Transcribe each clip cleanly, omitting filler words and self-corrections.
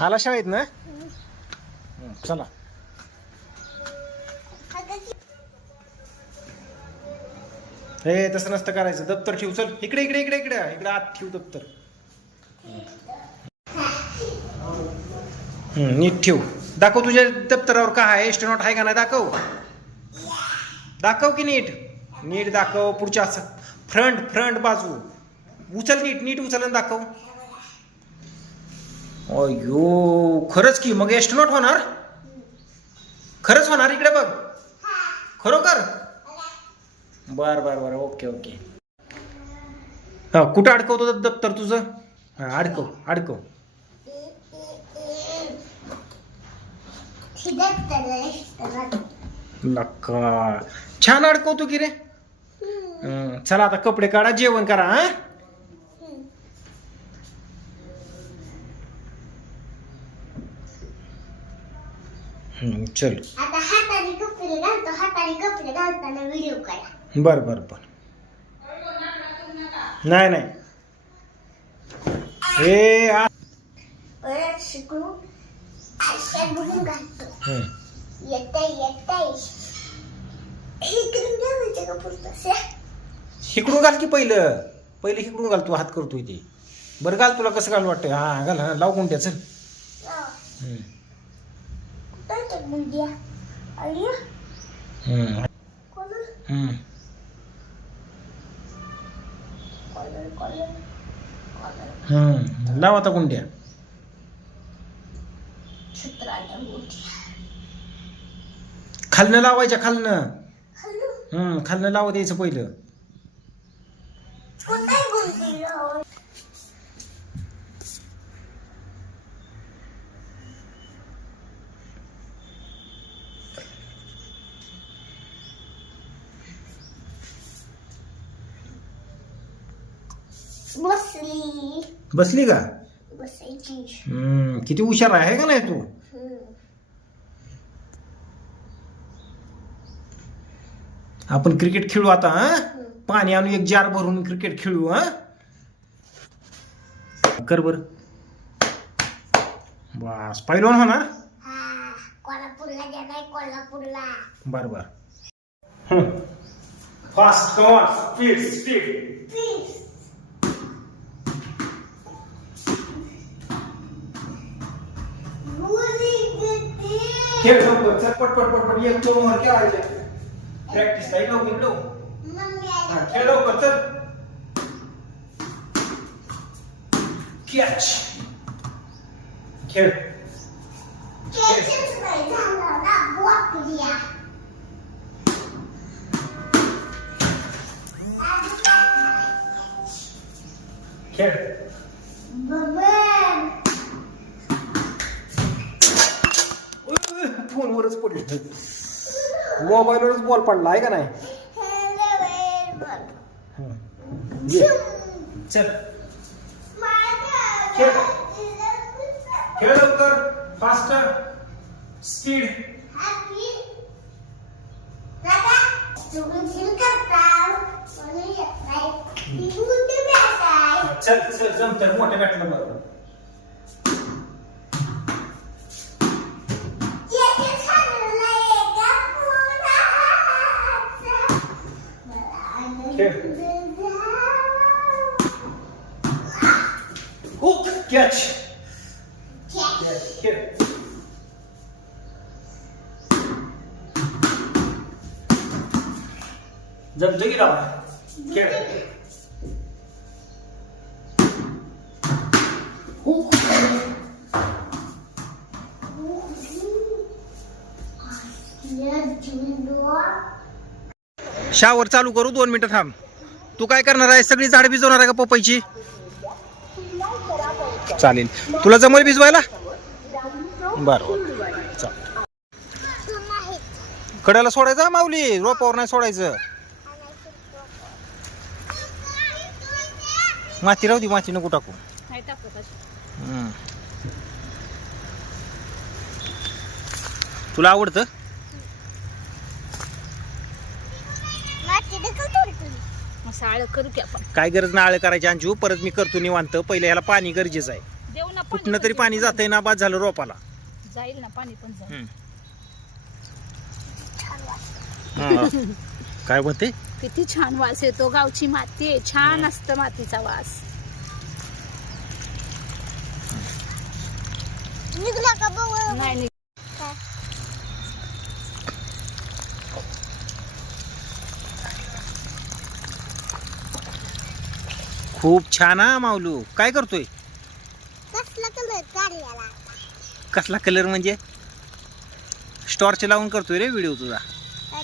आला शाळेत ना? चला. हे तसं नसतं करायचं. दप्तर ठेव. चल इकडे इकडे इकडे इकडे इकडे आत ठेव दप्तर. नीट ठेव. दाखव तुझ्या दप्तरावर काय आहे. एस्ट्रोनॉट आहे का नाही दाखव. दाखव की नीट. नीट दाखव. पुढच्या फ्रंट फ्रंट बाजू उचल. नीट नीट उचल आणि दाखव. अयो खरंच की. मग एस्ट्रोनॉट होणार. खरंच होणार. इकडे बघ. खरोखर. बर बर बर. Okay okay. हा कुठं अडकवतो दप्तर तुझं. हा अडकव अडकव. लक्का छान अडकवतो की रे. चला आता कपडे काढा. जेवण करा. हा चल. आता हाताने कपडे घालतो. हाताने कपडे घालताना व्हिडिओ करा. बर बर बर. नाही नाही. हे परत शिकू. अशा बघून घालतो. येतय येतय. हे करून घ्यायचं का पुरतं. हिकडून घाल की पहिलं. पहिले हिकडून घाल. तू हात करतोय ते. बरं घाल. तुला कसं घाल वाटतं. हा घाल. हा लाव कोणत्या. चल. मुंडिया आलिया कॉलर कॉलर कॉलर कॉलर. लाव आता कोणत्या. छत्राच्या मोठ्या खालनं लावायच्या. खालनं. हॅलो खालनं लावा द्यायचं पहिलं. कोणताही बोलतो. बसली. बसली का. बसायची. किती हुशार आहे का नाही तू. आपण क्रिकेट खेळू आता. हा पाणी आणू. एक जार भरून क्रिकेट खेळू. हा कर बर. बस पहिलवान होणार. कोल्हापूरला गेलाय. कोल्हापूरला. बर बर. Fast. Come on. Speed speed. खेळ लवकर. चल पट पट पट पट. एक दोन वर खेळायचे. प्रॅक्टिस काही नव्हती इकडं. खेळ लवकर. चल. कॅच. खेळ. खेळ. फोनवरच पडले. मोबाईलवरच बॉल पडला आहे का नाही. चल खेळ. खेळ लवकर. Fast speed. चल चल जमतं. मोठ्या बॅटला बरोबर. Hook catch. खेळ. जमतं की राव. खेळ. हुक. शावर चालू करू. 2 मिनिटं थांब. तू काय करणार आहे. सगळी झाड भिजवणार आहे का पपईची. चालेल. तुला जमल भिजवायला. बरोबर. कड्याला सोडायचं माऊली. रोपावर नाही सोडायचं. माती राहू दे. माती नको टाकू. तुला आवडतं. मग साळ करू की आपण. काय गरज नाही आळ करायची अंजू. परत मी करतो निवांत. पहिले ह्याला पाणी गरजेचं आहे. देऊ ना पाणी कुठनं तरी पण पाणी जातंय ना, बाद झालं रोपाला. जाईल ना पाणी पण जाईल. हम्म. हा. काय म्हणते? किती छान वास येतो. गावची माती आहे, छान असतं मातीचा वास. निघला का बघ. नाही नाही. खूप छान हा माऊलू. काय करतोय? कसला कलर काढलेला? कसला कलर म्हणजे? स्टॉर्च लावून करतोय रे व्हिडिओ तुझा.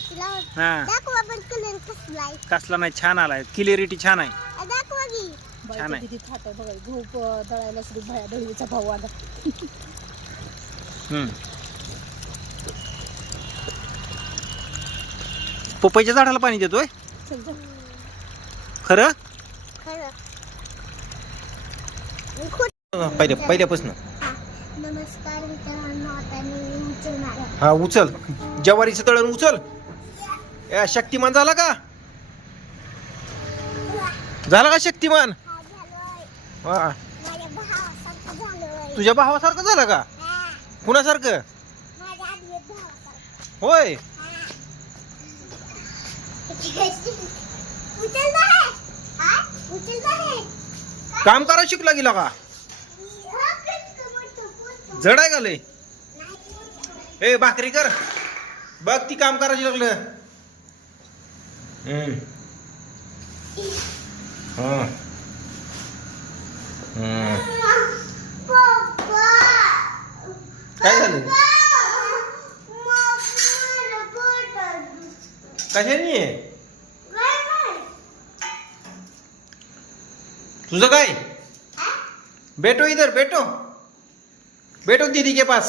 तुला हा. दाखवा पण कलर कसला आहे. कसला नाही, छान आलाय. क्लिअरिटी छान आहे. दाखवा की. छान आहे. किती खात बघा. झोप दळायला सुरू भया दळीचा भाऊ आला. हम्म. पपईच्या झाडाला पाणी देतोय चल जा. खरं? खरं. पहिल्यापासून. नमस्कार मित्रांनो, आता मी उचलणार आहे. हा उचल. ज्वारीचं तळण उचल. शक्तिमान झाला का? झाला का शक्तिमान? हा झालोय. हा. माझ्या भावासारखं झालोय. तुझ्या भावासारखं झालं का? हा. कुणासारखं? माझ्या आधी भावासारखं. होय. उचलता है? हा? उचलता है? काम करा शिकला गेला का? जड आहे का लय? ए भाकरी कर. बघ ती काम करायची लागलं. हम्म. हा. हम्म. काय झालं? कशाने? तुझं काय? बैठो इधर, बैठो बैठो दीदी के पास.